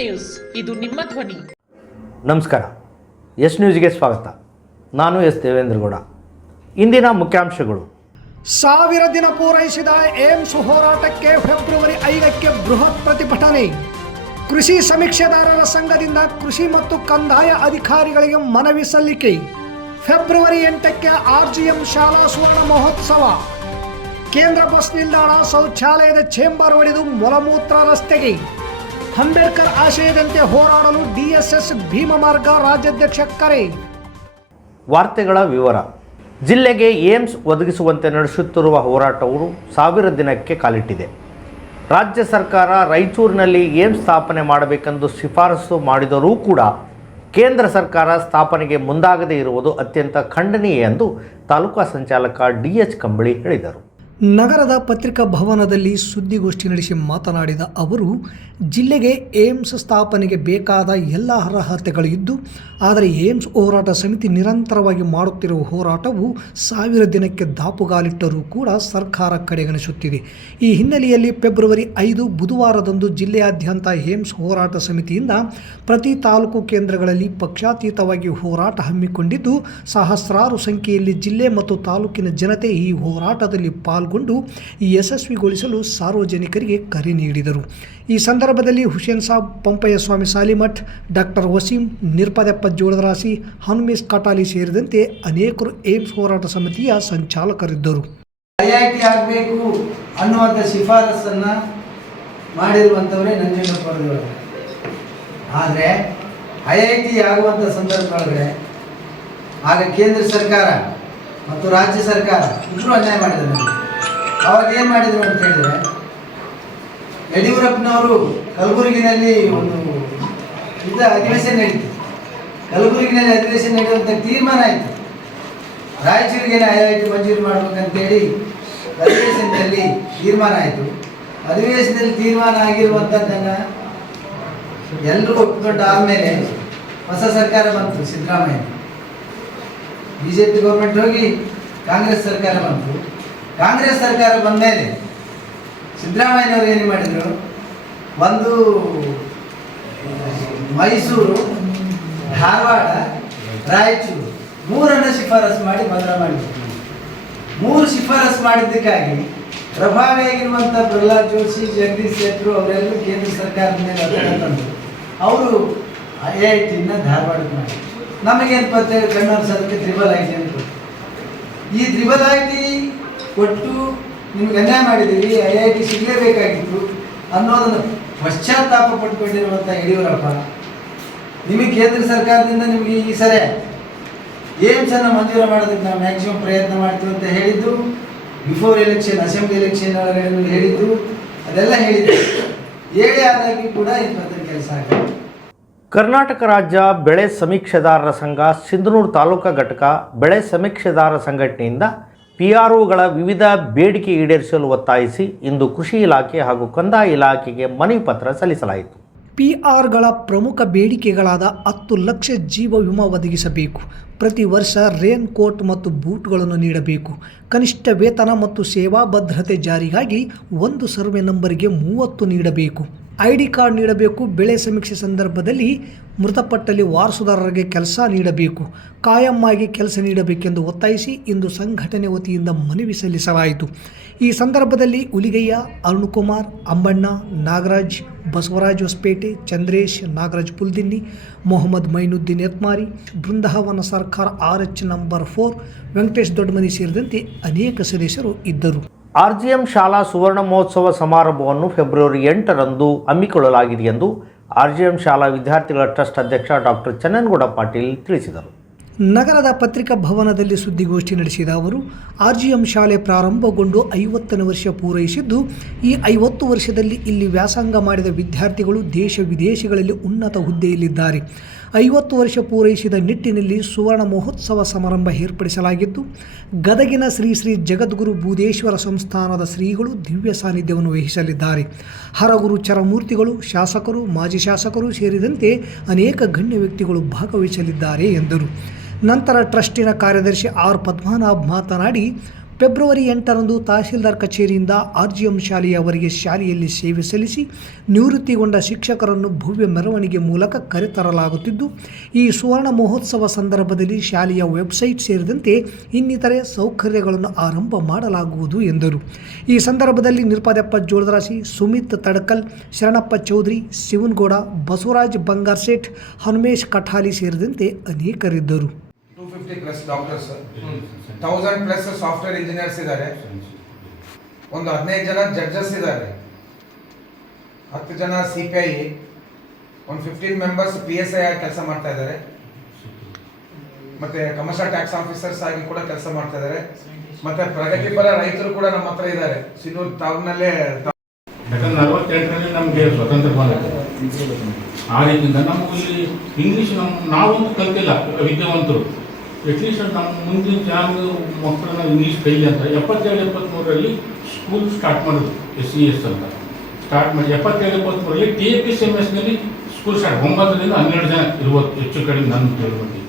News, ಇದು ನಿಮ್ಮ ಧ್ವನಿ. ನಮಸ್ಕಾರ. ಎಸ್ ನ್ಯೂಸ್ಗೆ ಸ್ವಾಗತ. ನಾನು ಎಸ್ ದೇವೇಂದ್ರಗೌಡ. ಇಂದಿನ ಮುಖ್ಯಾಂಶಗಳು. 1000 ದಿನ ಪೂರೈಸಿದ ಏಮ್ಸ್ ಹೋರಾಟಕ್ಕೆ ಫೆಬ್ರವರಿ 5ಕ್ಕೆ ಬೃಹತ್ ಪ್ರತಿಭಟನೆ. ಕೃಷಿ ಸಮೀಕ್ಷೆದಾರರ ಸಂಘದಿಂದ ಕೃಷಿ ಮತ್ತು ಕಂದಾಯ ಅಧಿಕಾರಿಗಳಿಗೆ ಮನವಿ ಸಲ್ಲಿಕೆ. ಫೆಬ್ರವರಿ 8ಕ್ಕೆ RGM ಶಾಲಾ ಸುವರ್ಣ ಮಹೋತ್ಸವ. ಕೇಂದ್ರ ಬಸ್ ನಿಲ್ದಾಣ ಶೌಚಾಲಯದ ಚೇಂಬರ್ ಒಡೆದು ಮೊಲಮೂತ್ರ ರಸ್ತೆಗೆ. ಅಂಬೇಡ್ಕರ್ ಆಶಯದಂತೆ ಹೋರಾಡಲು DSS ಭೀಮಮಾರ್ಗ ರಾಜ್ಯಾಧ್ಯಕ್ಷ ಕರೆ. ವಾರ್ತೆಗಳ ವಿವರ. ಜಿಲ್ಲೆಗೆ ಏಮ್ಸ್ ಒದಗಿಸುವಂತೆ ನಡೆಸುತ್ತಿರುವ ಹೋರಾಟವು 1000 ದಿನಕ್ಕೆ ಕಾಲಿಟ್ಟಿದೆ. ರಾಜ್ಯ ಸರ್ಕಾರ ರಾಯಚೂರಿನಲ್ಲಿ ಏಮ್ಸ್ ಸ್ಥಾಪನೆ ಮಾಡಬೇಕೆಂದು ಶಿಫಾರಸು ಮಾಡಿದರೂ ಕೂಡ ಕೇಂದ್ರ ಸರ್ಕಾರ ಸ್ಥಾಪನೆಗೆ ಮುಂದಾಗದೇ ಇರುವುದು ಅತ್ಯಂತ ಖಂಡನೀಯ ಎಂದು ತಾಲೂಕಾ ಸಂಚಾಲಕ DH ಕಂಬಳಿ ಹೇಳಿದರು. ನಗರದ ಪತ್ರಿಕಾ ಭವನದಲ್ಲಿ ಸುದ್ದಿಗೋಷ್ಠಿ ನಡೆಸಿ ಮಾತನಾಡಿದ ಅವರು, ಜಿಲ್ಲೆಗೆ ಏಮ್ಸ್ ಸ್ಥಾಪನೆಗೆ ಬೇಕಾದ ಎಲ್ಲ ಅರ್ಹತೆಗಳು ಇದ್ದು, ಆದರೆ ಏಮ್ಸ್ ಹೋರಾಟ ಸಮಿತಿ ನಿರಂತರವಾಗಿ ಮಾಡುತ್ತಿರುವ ಹೋರಾಟವು 1000 ದಿನಕ್ಕೆ ದಾಪುಗಾಲಿಟ್ಟರೂ ಕೂಡ ಸರ್ಕಾರ ಕಡೆಗಣಿಸುತ್ತಿದೆ. ಈ ಹಿನ್ನೆಲೆಯಲ್ಲಿ ಫೆಬ್ರವರಿ 5 ಬುಧವಾರದಂದು ಜಿಲ್ಲೆಯಾದ್ಯಂತ ಏಮ್ಸ್ ಹೋರಾಟ ಸಮಿತಿಯಿಂದ ಪ್ರತಿ ತಾಲೂಕು ಕೇಂದ್ರಗಳಲ್ಲಿ ಪಕ್ಷಾತೀತವಾಗಿ ಹೋರಾಟ ಹಮ್ಮಿಕೊಂಡಿದ್ದು, ಸಹಸ್ರಾರು ಸಂಖ್ಯೆಯಲ್ಲಿ ಜಿಲ್ಲೆ ಮತ್ತು ತಾಲೂಕಿನ ಜನತೆ ಈ ಹೋರಾಟದಲ್ಲಿ ಪಾಲ್ಗೊಂಡು ಯಶಸ್ವಿಗೊಳಿಸಲು ಸಾರ್ವಜನಿಕರಿಗೆ ಕರೆ ನೀಡಿದರು. ಈ ಸಂದರ್ಭದಲ್ಲಿ ಹುಸೇನ್ ಸಾಬ್, ಪಂಪಯ್ಯ ಸ್ವಾಮಿ ಸಾಲಿಮಠ್, ಡಾಕ್ಟರ್ ವಸೀಂ, ನಿರ್ಪದಪ್ಪ ಜೋಳದರಾಸಿ, ಹನುಮೇಶ್ ಕಟಾಲಿ ಸೇರಿದಂತೆ ಅನೇಕರು ಏಮ್ಸ್ ಹೋರಾಟ ಸಮಿತಿಯ ಸಂಚಾಲಕರಿದ್ದರು. IIT ಆಗಬೇಕು ಅನ್ನುವಂಥ ಶಿಫಾರಸನ್ನು ಮಾಡಿರುವಂಥವರೇ ನಂಜನಗೂಡು. ಆದರೆ IIT ಆಗುವಂಥ ಸಂದರ್ಭದೊಳಗಡೆ ಆಗ ಕೇಂದ್ರ ಸರ್ಕಾರ ಮತ್ತು ರಾಜ್ಯ ಸರ್ಕಾರ ಇಬ್ಬರು ಅನ್ಯಾಯ ಮಾಡಿದರು. ಅವಾಗ ಏನು ಮಾಡಿದರು ಅಂತ ಹೇಳಿದರೆ, ಯಡಿಯೂರಪ್ಪನವರು ಕಲಬುರಗಿನಲ್ಲಿ ಒಂದು ಅಧಿವೇಶನ ನಡೀತು. ಕಲಬುರಗಿನಲ್ಲಿ ಅಧಿವೇಶನ ನಡೆಯುವಂಥ ತೀರ್ಮಾನ ಆಯಿತು. ರಾಯಚೂರಿಗೆ IIT ಮಂಜೂರು ಮಾಡ್ಬೇಕಂತೇಳಿ ಅಧಿವೇಶನದಲ್ಲಿ ತೀರ್ಮಾನ ಆಯಿತು. ಅಧಿವೇಶನದಲ್ಲಿ ತೀರ್ಮಾನ ಆಗಿರುವಂಥದ್ದನ್ನು ಎಲ್ಲರೂ ಒಪ್ಪಿಕೊಂಡು ಆದಮೇಲೆ ಹೊಸ ಸರ್ಕಾರ ಬಂತು. ಸಿದ್ದರಾಮಯ್ಯ BJP ಗೌರ್ಮೆಂಟ್ ಹೋಗಿ ಕಾಂಗ್ರೆಸ್ ಸರ್ಕಾರ ಬಂತು. ಕಾಂಗ್ರೆಸ್ ಸರ್ಕಾರ ಬಂದ ಮೇಲೆ ಸಿದ್ದರಾಮಯ್ಯನವರು ಏನು ಮಾಡಿದರು, ಒಂದು ಮೈಸೂರು, ಧಾರವಾಡ, ರಾಯಚೂರು 3 ಶಿಫಾರಸು ಮಾಡಿ ಭದ್ರ ಮಾಡಿದ್ರು. 3 ಶಿಫಾರಸು ಮಾಡಿದ್ದಕ್ಕಾಗಿ ಪ್ರಭಾವಿಯಾಗಿರುವಂಥ ಪ್ರಹ್ಲಾದ್ ಜೋಶಿ, ಜಗದೀಶ್ ಶೆಟ್ಟರು ಅವರೆಲ್ಲರೂ ಕೇಂದ್ರ ಸರ್ಕಾರದ ಮೇಲೆ ಒತ್ತಡ ತಂದು ಅವರು IITನ ಧಾರವಾಡಕ್ಕೆ ಮಾಡಿದ್ರು. ನಮಗೇನು ಪತ್ತೆ ಕಣ್ಣೂರು ಸದಕ್ಕೆ IIT ಅಂತ ಕೊಟ್ಟು, ಈ IIT ಕೊಟ್ಟು ನಿಮ್ಗೆ ಅನ್ಯಾಯ ಮಾಡಿದ್ದೀವಿ, IIT ಸಿಗಲೇಬೇಕಾಗಿತ್ತು ಅನ್ನೋದನ್ನು ಪಶ್ಚಾತ್ತಾಪ ಪಟ್ಕೊಂಡಿರುವಂಥ ಯಡಿಯೂರಪ್ಪ, ನಿಮಗೆ ಕೇಂದ್ರ ಸರ್ಕಾರದಿಂದ ನಿಮಗೆ ಈ ಸರಿ ಏಮ್ಸನ್ನು ಮಂಜೂರು ಮಾಡೋದಕ್ಕೆ ನಾವು ಮ್ಯಾಕ್ಸಿಮಮ್ ಪ್ರಯತ್ನ ಮಾಡ್ತೀವಿ ಅಂತ ಹೇಳಿದ್ದು, ಬಿಫೋರ್ ಎಲೆಕ್ಷನ್ ಅಸೆಂಬ್ಲಿ ಎಲೆಕ್ಷನ್ ಒಳಗಡೆ ಹೇಳಿದ್ದು, ಅದೆಲ್ಲ ಹೇಳಿದ್ದು. ಹೇಳಿ ಆದಾಗಿ ಕೂಡ ಇಂಥ ಕೆಲಸ ಆಗಿದೆ. ಕರ್ನಾಟಕ ರಾಜ್ಯ ಬೆಳೆ ಸಮೀಕ್ಷೆದಾರರ ಸಂಘ ಸಿಂಧನೂರು ತಾಲೂಕಾ ಘಟಕ ಬೆಳೆ ಸಮೀಕ್ಷೆದಾರರ ಸಂಘಟನೆಯಿಂದ PROಗಳ ವಿವಿಧ ಬೇಡಿಕೆ ಈಡೇರಿಸಲು ಒತ್ತಾಯಿಸಿ ಇಂದು ಕೃಷಿ ಇಲಾಖೆ ಹಾಗೂ ಕಂದಾಯ ಇಲಾಖೆಗೆ ಮನವಿ ಪತ್ರ ಸಲ್ಲಿಸಲಾಯಿತು. PRಗಳ ಪ್ರಮುಖ ಬೇಡಿಕೆಗಳಾದ 10 ಲಕ್ಷ ಜೀವ ವಿಮಾ ಒದಗಿಸಬೇಕು, ಪ್ರತಿ ವರ್ಷ ರೇನ್ ಕೋಟ್ ಮತ್ತು ಬೂಟ್ಗಳನ್ನು ನೀಡಬೇಕು, ಕನಿಷ್ಠ ವೇತನ ಮತ್ತು ಸೇವಾ ಭದ್ರತೆ ಜಾರಿಗಾಗಿ 1 ಸರ್ವೆ ನಂಬರ್ಗೆ 30 ನೀಡಬೇಕು, ID ಕಾರ್ಡ್ ನೀಡಬೇಕು, ಬೆಳೆ ಸಮೀಕ್ಷೆ ಸಂದರ್ಭದಲ್ಲಿ ಮೃತಪಟ್ಟಲ್ಲಿ ವಾರಸುದಾರರಿಗೆ ಕೆಲಸ ನೀಡಬೇಕು, ಕಾಯಂ ಆಗಿ ಕೆಲಸ ನೀಡಬೇಕೆಂದು ಒತ್ತಾಯಿಸಿ ಇಂದು ಸಂಘಟನೆ ವತಿಯಿಂದ ಮನವಿ ಸಲ್ಲಿಸಲಾಯಿತು. ಈ ಸಂದರ್ಭದಲ್ಲಿ ಉಲಿಗಯ್ಯ, ಅರುಣ್ಕುಮಾರ್, ಅಂಬಣ್ಣ, ನಾಗರಾಜ್, ಬಸವರಾಜ್ ಹೊಸಪೇಟೆ, ಚಂದ್ರೇಶ್, ನಾಗರಾಜ್ ಪುಲ್ದಿನ್ನಿ, ಮೊಹಮ್ಮದ್ ಮೈನುದ್ದೀನ್ ಯತ್ಮಾರಿ, ಬೃಂದಾವನ ಸರ್ಕಾರ RH ನಂಬರ್ 4, ವೆಂಕಟೇಶ್ ದೊಡ್ಡಮನಿ ಸೇರಿದಂತೆ ಅನೇಕ ಸದಸ್ಯರು ಇದ್ದರು. RGM ಶಾಲಾ ಸುವರ್ಣ ಮಹೋತ್ಸವ ಸಮಾರಂಭವನ್ನು ಫೆಬ್ರವರಿ 8ರಂದು ಹಮ್ಮಿಕೊಳ್ಳಲಾಗಿದೆ ಎಂದು RGM ಶಾಲಾ ವಿದ್ಯಾರ್ಥಿಗಳ ಟ್ರಸ್ಟ್ ಅಧ್ಯಕ್ಷ ಡಾಕ್ಟರ್ ಚನ್ನನಗೌಡ ಪಾಟೀಲ್ ತಿಳಿಸಿದರು. ನಗರದ ಪತ್ರಿಕಾ ಭವನದಲ್ಲಿ ಸುದ್ದಿಗೋಷ್ಠಿ ನಡೆಸಿದ ಅವರು, RGM ಶಾಲೆ ಪ್ರಾರಂಭಗೊಂಡು 50ನೇ ವರ್ಷ ಪೂರೈಸಿದ್ದು, ಈ 50 ವರ್ಷದಲ್ಲಿ ಇಲ್ಲಿ ವ್ಯಾಸಂಗ ಮಾಡಿದ ವಿದ್ಯಾರ್ಥಿಗಳು ದೇಶ ವಿದೇಶಗಳಲ್ಲಿ ಉನ್ನತ ಹುದ್ದೆಯಲ್ಲಿದ್ದಾರೆ. 50 ವರ್ಷ ಪೂರೈಸಿದ ನಿಟ್ಟಿನಲ್ಲಿ ಸುವರ್ಣ ಮಹೋತ್ಸವ ಸಮಾರಂಭ ಏರ್ಪಡಿಸಲಾಗಿದ್ದು, ಗದಗಿನ ಶ್ರೀ ಶ್ರೀ ಜಗದ್ಗುರು ಬೂದೇಶ್ವರ ಸಂಸ್ಥಾನದ ಶ್ರೀಗಳು ದಿವ್ಯ ಸಾನ್ನಿಧ್ಯವನ್ನು ವಹಿಸಲಿದ್ದಾರೆ. ಹರಗುರು ಚರಮೂರ್ತಿಗಳು, ಶಾಸಕರು, ಮಾಜಿ ಶಾಸಕರು ಸೇರಿದಂತೆ ಅನೇಕ ಗಣ್ಯ ವ್ಯಕ್ತಿಗಳು ಭಾಗವಹಿಸಲಿದ್ದಾರೆ ಎಂದರು. ನಂತರ ಟ್ರಸ್ಟಿನ ಕಾರ್ಯದರ್ಶಿ R ಪದ್ಮನಾಭ್ ಮಾತನಾಡಿ, ಫೆಬ್ರವರಿ 8ರಂದು ತಹಶೀಲ್ದಾರ್ ಕಚೇರಿಯಿಂದ RGM ಶಾಲೆಯವರಿಗೆ ಶಾಲೆಯಲ್ಲಿ ಸೇವೆ ಸಲ್ಲಿಸಿ ನಿವೃತ್ತಿಗೊಂಡ ಶಿಕ್ಷಕರನ್ನು ಭವ್ಯ ಮೆರವಣಿಗೆ ಮೂಲಕ ಕರೆತರಲಾಗುತ್ತಿದ್ದು, ಈ ಸುವರ್ಣ ಮಹೋತ್ಸವ ಸಂದರ್ಭದಲ್ಲಿ ಶಾಲೆಯ ವೆಬ್ಸೈಟ್ ಸೇರಿದಂತೆ ಇನ್ನಿತರೆ ಸೌಕರ್ಯಗಳನ್ನು ಆರಂಭ ಮಾಡಲಾಗುವುದು ಎಂದರು. ಈ ಸಂದರ್ಭದಲ್ಲಿ ನಿರ್ಪಾದಪ್ಪ ಜೋಳದರಾಶಿ, ಸುಮಿತ್ ತಡಕಲ್, ಶರಣಪ್ಪ ಚೌಧರಿ, ಶಿವನಗೌಡ, ಬಸವರಾಜ್ ಬಂಗಾರ್ ಸೇಠ್, ಹನುಮೇಶ್ ಕಠಾಲಿ ಸೇರಿದಂತೆ ಅನೇಕರಿದ್ದರು. 250 plus doctors, 1000 plus software engineers ಇದ್ದಾರೆ, ಒಂದು 15 ಜನ ಜಡ್ಜಸ್ ಇದ್ದಾರೆ, 10 ಜನ CPI, ಒಂದು 15 ಮೆಂಬರ್ಸ್ PSI ಆಗಿ ಕೆಲಸ ಮಾಡ್ತಾ ಇದ್ದಾರೆ, ಮತ್ತೆ ಕಮರ್ಷಿಯಲ್ ಟ್ಯಾಕ್ಸ್ ಆಫೀಸರ್ಸ್ ಆಗಿ ಕೂಡ ಕೆಲಸ ಮಾಡ್ತಾ ಇದ್ದಾರೆ, ಮತ್ತೆ ಪ್ರಗತಿಪರ ರೈತರು ಕೂಡ ನಮ್ಮ ಹತ್ರ ಇದ್ದಾರೆ. ಸಿನ್ನೂರು ತಾಲೂಕಿನಲ್ಲೇ ಯಾಕಂದ್ರೆ 48ರಲ್ಲಿ ನಮಗೆ ಸ್ವತಂತ್ರ ಬಂದಿದೆ. ಆ ರೀತಿಯಿಂದ ನಮ್ಮಲ್ಲಿ ಇಂಗ್ಲೀಷ್ ನಾವೊಂದು ಕಲ್ತಿಲ್ಲ, ವಿದ್ಯಾವಂತರು ಅಟ್ಲೀಸ್ಟ್ ನಮ್ಮ ಮುಂದಿನ ಜನಾಂಗ ಮಕ್ಕಳನ್ನ ಇಂಗ್ಲೀಷ್ ಕೈಲಿ ಅಂತ 77-73ರಲ್ಲಿ ಸ್ಕೂಲ್ ಸ್ಟಾರ್ಟ್ ಮಾಡೋದು. SES ಅಂತ ಸ್ಟಾರ್ಟ್ ಮಾಡಿ 77-73ರಲ್ಲಿ TAPCMSನಲ್ಲಿ ಸ್ಕೂಲ್ ಸ್ಟಾರ್ಟ್. 9ರಿಂದ 12 ಜನ ಇರುವುದು ಹೆಚ್ಚು ಕಡಿಮೆ ನನ್ನ ತಿಳುವಳಿಕೆ.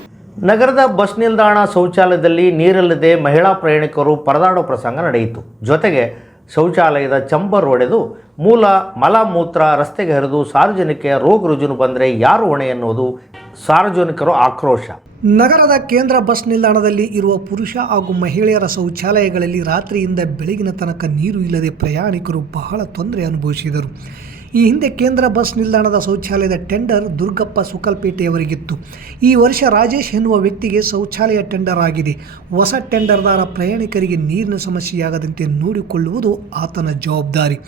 ನಗರದ ಬಸ್ ನಿಲ್ದಾಣ ಶೌಚಾಲಯದಲ್ಲಿ ನೀರಿಲ್ಲದೆ ಮಹಿಳಾ ಪ್ರಯಾಣಿಕರು ಪರದಾಡೋ ಪ್ರಸಂಗ ನಡೆಯಿತು. ಜೊತೆಗೆ ಶೌಚಾಲಯದ ಚಂಬರ್ ಒಡೆದು ಮೂಲ ಮಲಮೂತ್ರ ರಸ್ತೆಗೆ ಹರಿದು ಸಾರ್ವಜನಿಕ ರೋಗ ರುಜಿನ ಬಂದರೆ ಯಾರು ಹೊಣೆ ಎನ್ನುವುದು ಸಾರ್ವಜನಿಕರು ಆಕ್ರೋಶ. ನಗರದ ಕೇಂದ್ರ ಬಸ್ ನಿಲ್ದಾಣದಲ್ಲಿ ಇರುವ ಪುರುಷ ಹಾಗೂ ಮಹಿಳೆಯರ ಶೌಚಾಲಯಗಳಲ್ಲಿ ರಾತ್ರಿಯಿಂದ ಬೆಳಗಿನ ತನಕ ನೀರು ಇಲ್ಲದೆ ಪ್ರಯಾಣಿಕರು ಬಹಳ ತೊಂದರೆ ಅನುಭವಿಸಿದರು. ಈ ಹಿಂದೆ ಕೇಂದ್ರ ಬಸ್ ನಿಲ್ದಾಣದ ಶೌಚಾಲಯದ ಟೆಂಡರ್ ದುರ್ಗಪ್ಪ ಸುಕಲ್ಪೇಟೆಯವರಿಗಿತ್ತು. ಈ ವರ್ಷ ರಾಜೇಶ್ ಎನ್ನುವ ವ್ಯಕ್ತಿಗೆ ಶೌಚಾಲಯ ಟೆಂಡರ್ ಆಗಿದೆ. ಹೊಸ ಟೆಂಡರ್ದಾರ ಪ್ರಯಾಣಿಕರಿಗೆ ನೀರಿನ ಸಮಸ್ಯೆಯಾಗದಂತೆ ನೋಡಿಕೊಳ್ಳುವುದು ಆತನ ಜವಾಬ್ದಾರಿ.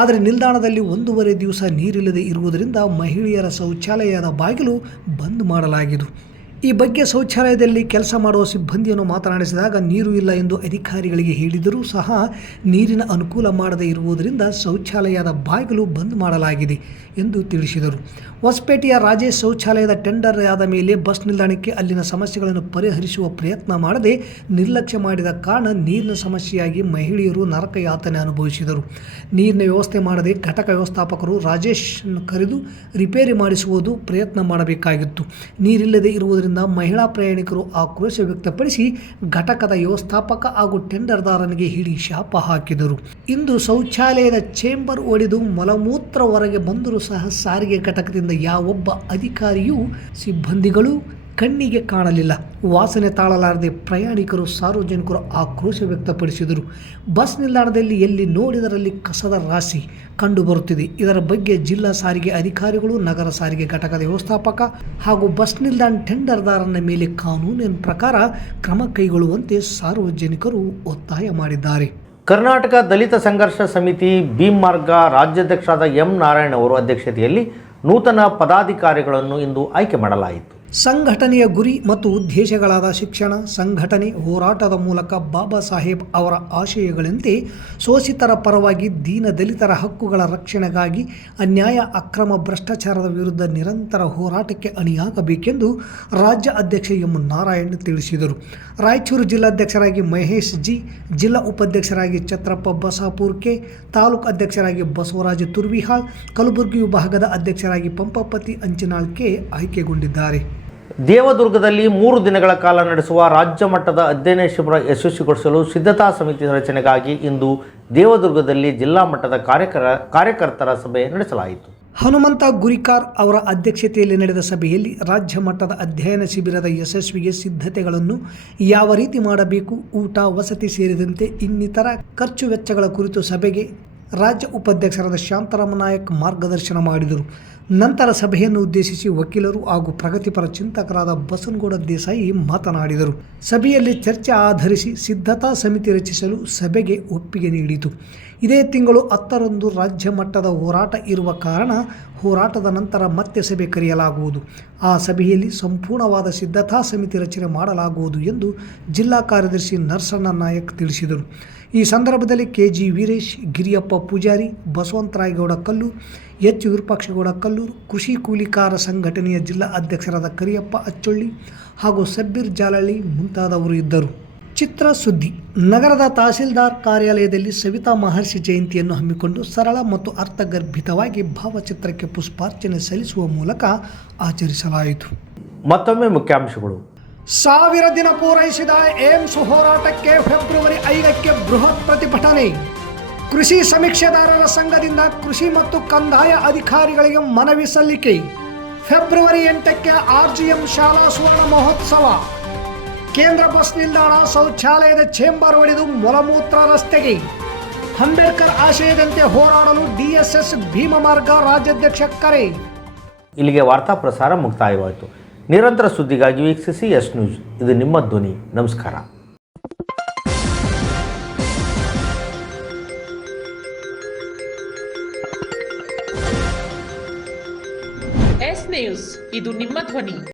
ಆದರೆ ನಿಲ್ದಾಣದಲ್ಲಿ 1.5 ದಿವಸ ನೀರಿಲ್ಲದೆ ಇರುವುದರಿಂದ ಮಹಿಳೆಯರ ಶೌಚಾಲಯದ ಬಾಗಿಲು ಬಂದ್ ಮಾಡಲಾಗಿದೆ. ಈ ಬಗ್ಗೆ ಶೌಚಾಲಯದಲ್ಲಿ ಕೆಲಸ ಮಾಡುವ ಸಿಬ್ಬಂದಿಯನ್ನು ಮಾತನಾಡಿಸಿದಾಗ ನೀರು ಇಲ್ಲ ಎಂದು ಅಧಿಕಾರಿಗಳಿಗೆ ಹೇಳಿದರೂ ಸಹ ನೀರಿನ ಅನುಕೂಲ ಮಾಡದೇ ಇರುವುದರಿಂದ ಶೌಚಾಲಯದ ಬಾಗಿಲು ಬಂದ್ ಮಾಡಲಾಗಿದೆ ಎಂದು ತಿಳಿಸಿದರು. ಹೊಸಪೇಟೆಯ ರಾಜೇಶ್ ಶೌಚಾಲಯದ ಟೆಂಡರ್ ಆದ ಮೇಲೆ ಬಸ್ ನಿಲ್ದಾಣಕ್ಕೆ ಅಲ್ಲಿನ ಸಮಸ್ಯೆಗಳನ್ನು ಪರಿಹರಿಸುವ ಪ್ರಯತ್ನ ಮಾಡದೆ ನಿರ್ಲಕ್ಷ್ಯ ಮಾಡಿದ ಕಾರಣ ನೀರಿನ ಸಮಸ್ಯೆಯಾಗಿ ಮಹಿಳೆಯರು ನರಕ ಯಾತನೆ ಅನುಭವಿಸಿದರು. ನೀರಿನ ವ್ಯವಸ್ಥೆ ಮಾಡದೆ ಘಟಕ ವ್ಯವಸ್ಥಾಪಕರು ರಾಜೇಶನ್ನು ಕರೆದು ರಿಪೇರಿ ಮಾಡಿಸುವುದು ಪ್ರಯತ್ನ ಮಾಡಬೇಕಾಗಿತ್ತು. ನೀರಿಲ್ಲದೆ ಇರುವುದರಿಂದ ಮಹಿಳಾ ಪ್ರಯಾಣಿಕರು ಆಕ್ರೋಶ ವ್ಯಕ್ತಪಡಿಸಿ ಘಟಕದ ವ್ಯವಸ್ಥಾಪಕ ಹಾಗೂ ಟೆಂಡರ್ದಾರನಿಗೆ ಹಿಡಿ ಶಾಪ ಹಾಕಿದರು. ಇಂದು ಶೌಚಾಲಯದ ಚೇಂಬರ್ ಒಡೆದು ಮಲಮೂತ್ರ ಹೊರಗೆ ಬಂದರೂ ಸಹ ಸಾರಿಗೆ ಘಟಕದಿಂದ ಯಾವೊಬ್ಬ ಅಧಿಕಾರಿಯೂ ಸಿಬ್ಬಂದಿಗಳು ಕಣ್ಣಿಗೆ ಕಾಣಲಿಲ್ಲ. ವಾಸನೆ ತಾಳಲಾರದೆ ಪ್ರಯಾಣಿಕರು ಸಾರ್ವಜನಿಕರು ಆಕ್ರೋಶ ವ್ಯಕ್ತಪಡಿಸಿದರು. ಬಸ್ ನಿಲ್ದಾಣದಲ್ಲಿ ಎಲ್ಲಿ ನೋಡಿದರಲ್ಲಿ ಕಸದ ರಾಶಿ ಕಂಡುಬರುತ್ತಿದೆ. ಇದರ ಬಗ್ಗೆ ಜಿಲ್ಲಾ ಸಾರಿಗೆ ಅಧಿಕಾರಿಗಳು, ನಗರ ಸಾರಿಗೆ ಘಟಕದ ವ್ಯವಸ್ಥಾಪಕ ಹಾಗೂ ಬಸ್ ನಿಲ್ದಾಣ ಟೆಂಡರ್ದಾರನ ಮೇಲೆ ಕಾನೂನಿನ ಪ್ರಕಾರ ಕ್ರಮ ಕೈಗೊಳ್ಳುವಂತೆ ಸಾರ್ವಜನಿಕರು ಒತ್ತಾಯ ಮಾಡಿದ್ದಾರೆ. ಕರ್ನಾಟಕ ದಲಿತ ಸಂಘರ್ಷ ಸಮಿತಿ ಭೀಮ್ಮಾರ್ಗ ರಾಜ್ಯಾಧ್ಯಕ್ಷರಾದ M. ನಾರಾಯಣ್ ಅವರು ಅಧ್ಯಕ್ಷತೆಯಲ್ಲಿ ನೂತನ ಪದಾಧಿಕಾರಿಗಳನ್ನು ಇಂದು ಆಯ್ಕೆ ಮಾಡಲಾಯಿತು. ಸಂಘಟನೆಯ ಗುರಿ ಮತ್ತು ಉದ್ದೇಶಗಳಾದ ಶಿಕ್ಷಣ, ಸಂಘಟನೆ, ಹೋರಾಟದ ಮೂಲಕ ಬಾಬಾ ಸಾಹೇಬ್ ಅವರ ಆಶಯಗಳಂತೆ ಶೋಷಿತರ ಪರವಾಗಿ ದೀನ ದಲಿತರ ಹಕ್ಕುಗಳ ರಕ್ಷಣೆಗಾಗಿ ಅನ್ಯಾಯ, ಅಕ್ರಮ, ಭ್ರಷ್ಟಾಚಾರದ ವಿರುದ್ಧ ನಿರಂತರ ಹೋರಾಟಕ್ಕೆ ಅಣಿಯಾಗಬೇಕೆಂದು ರಾಜ್ಯ ಅಧ್ಯಕ್ಷ M. ನಾರಾಯಣ್ ತಿಳಿಸಿದರು. ರಾಯಚೂರು ಜಿಲ್ಲಾಧ್ಯಕ್ಷರಾಗಿ ಮಹೇಶ್ ಜಿ, ಜಿಲ್ಲಾ ಉಪಾಧ್ಯಕ್ಷರಾಗಿ ಛತ್ರಪ್ಪ ಬಸಾಪುರ್ ಕೆ, ತಾಲೂಕು ಅಧ್ಯಕ್ಷರಾಗಿ ಬಸವರಾಜ ತುರ್ವಿಹಾಳ್, ಕಲಬುರಗಿ ವಿಭಾಗದ ಅಧ್ಯಕ್ಷರಾಗಿ ಪಂಪಪತಿ ಅಂಚಿನಾಳ್ ಕೆ ಆಯ್ಕೆಗೊಂಡಿದ್ದಾರೆ. ದೇವದುರ್ಗದಲ್ಲಿ 3 ದಿನಗಳ ಕಾಲ ನಡೆಸುವ ರಾಜ್ಯ ಮಟ್ಟದ ಅಧ್ಯಯನ ಶಿಬಿರ ಯಶಸ್ವಿಗೊಳಿಸಲು ಸಿದ್ಧತಾ ಸಮಿತಿ ರಚನೆಗಾಗಿ ಇಂದು ದೇವದುರ್ಗದಲ್ಲಿ ಜಿಲ್ಲಾ ಮಟ್ಟದ ಕಾರ್ಯಕರ್ತರ ಸಭೆ ನಡೆಸಲಾಯಿತು. ಹನುಮಂತ ಗುರಿಕಾರ್ ಅವರ ಅಧ್ಯಕ್ಷತೆಯಲ್ಲಿ ನಡೆದ ಸಭೆಯಲ್ಲಿ ರಾಜ್ಯ ಮಟ್ಟದ ಅಧ್ಯಯನ ಶಿಬಿರದ ಯಶಸ್ವಿಗೆ ಸಿದ್ಧತೆಗಳನ್ನು ಯಾವ ರೀತಿ ಮಾಡಬೇಕು, ಊಟ, ವಸತಿ ಸೇರಿದಂತೆ ಇನ್ನಿತರ ಖರ್ಚು ವೆಚ್ಚಗಳ ಕುರಿತು ಸಭೆಗೆ ರಾಜ್ಯ ಉಪಾಧ್ಯಕ್ಷರಾದ ಶಾಂತರಾಮ ನಾಯಕ್ ಮಾರ್ಗದರ್ಶನ ಮಾಡಿದರು. ನಂತರ ಸಭೆಯನ್ನು ಉದ್ದೇಶಿಸಿ ವಕೀಲರು ಹಾಗೂ ಪ್ರಗತಿಪರ ಚಿಂತಕರಾದ ಬಸನಗೌಡ ದೇಸಾಯಿ ಮಾತನಾಡಿದರು. ಸಭೆಯಲ್ಲಿ ಚರ್ಚೆ ಆಧರಿಸಿ ಸಿದ್ಧತಾ ಸಮಿತಿ ರಚಿಸಲು ಸಭೆಗೆ ಒಪ್ಪಿಗೆ ನೀಡಿತು. ಇದೇ ತಿಂಗಳು 10ರಂದು ರಾಜ್ಯ ಮಟ್ಟದ ಹೋರಾಟ ಇರುವ ಕಾರಣ ಹೋರಾಟದ ನಂತರ ಮತ್ತೆ ಸಭೆ ಕರೆಯಲಾಗುವುದು. ಆ ಸಭೆಯಲ್ಲಿ ಸಂಪೂರ್ಣವಾದ ಸಿದ್ಧತಾ ಸಮಿತಿ ರಚನೆ ಮಾಡಲಾಗುವುದು ಎಂದು ಜಿಲ್ಲಾ ಕಾರ್ಯದರ್ಶಿ ನರಸಣ್ಣ ನಾಯಕ್ ತಿಳಿಸಿದರು. ಈ ಸಂದರ್ಭದಲ್ಲಿ KG ವೀರೇಶ್, ಗಿರಿಯಪ್ಪ ಪೂಜಾರಿ, ಬಸವಂತರಾಯಗೌಡ ಕಲ್ಲೂರು, H. ವಿರೂಪಾಕ್ಷಗೌಡ ಕಲ್ಲೂರು, ಕೃಷಿ ಕೂಲಿಕಾರ ಸಂಘಟನೆಯ ಜಿಲ್ಲಾ ಅಧ್ಯಕ್ಷರಾದ ಕರಿಯಪ್ಪ ಅಚ್ಚೊಳ್ಳಿ ಹಾಗೂ ಸಬ್ಬೀರ್ ಜಾಲಳ್ಳಿ ಮುಂತಾದವರು ಇದ್ದರು. ಚಿತ್ರ ಸುದ್ದಿ. ನಗರದ ತಹಸೀಲ್ದಾರ್ ಕಾರ್ಯಾಲಯದಲ್ಲಿ ಸವಿತಾ ಮಹರ್ಷಿ ಜಯಂತಿಯನ್ನು ಹಮ್ಮಿಕೊಂಡು ಸರಳ ಮತ್ತು ಅರ್ಥಗರ್ಭಿತವಾಗಿ ಭಾವಚಿತ್ರಕ್ಕೆ ಪುಷ್ಪಾರ್ಚನೆ ಸಲ್ಲಿಸುವ ಮೂಲಕ ಆಚರಿಸಲಾಯಿತು. ಮತ್ತೊಮ್ಮೆ ಮುಖ್ಯಾಂಶಗಳು. 1000 ದಿನ ಪೂರೈಸಿದ ಏಮ್ಸ್ ಹೋರಾಟಕ್ಕೆ ಫೆಬ್ರವರಿ 5ಕ್ಕೆ ಬೃಹತ್ ಪ್ರತಿಭಟನೆ. ಕೃಷಿ ಸಮೀಕ್ಷೆದಾರರ ಸಂಘದಿಂದ ಕೃಷಿ ಮತ್ತು ಕಂದಾಯ ಅಧಿಕಾರಿಗಳಿಗೆ ಮನವಿ ಸಲ್ಲಿಕೆ. ಫೆಬ್ರವರಿ 8ಕ್ಕೆ RGM ಶಾಲಾ ಸುವರ್ಣ ಮಹೋತ್ಸವ. ಕೇಂದ್ರ ಬಸ್ ನಿಲ್ದಾಣ ಶೌಚಾಲಯದ ಚೇಂಬರ್ ಒಡೆದು ಮೊಲಮೂತ್ರ ರಸ್ತೆಗೆ. ಅಂಬೇಡ್ಕರ್ ಆಶಯದಂತೆ ಹೋರಾಡಲು DSS ಭೀಮ ಮಾರ್ಗ ರಾಜ್ಯಾಧ್ಯಕ್ಷ ಕರೆ. ಇಲ್ಲಿಗೆ ವಾರ್ತಾ ಪ್ರಸಾರ ಮುಕ್ತಾಯವಾಯಿತು. ನಿರಂತರ ಸುದ್ದಿಗಾಗಿ ವೀಕ್ಷಿಸಿ ಎಸ್ ನ್ಯೂಸ್. ಇದು ನಿಮ್ಮ ಧ್ವನಿ. ನಮಸ್ಕಾರ. ಎಸ್ ನ್ಯೂಸ್, ಇದು ನಿಮ್ಮ ಧ್ವನಿ.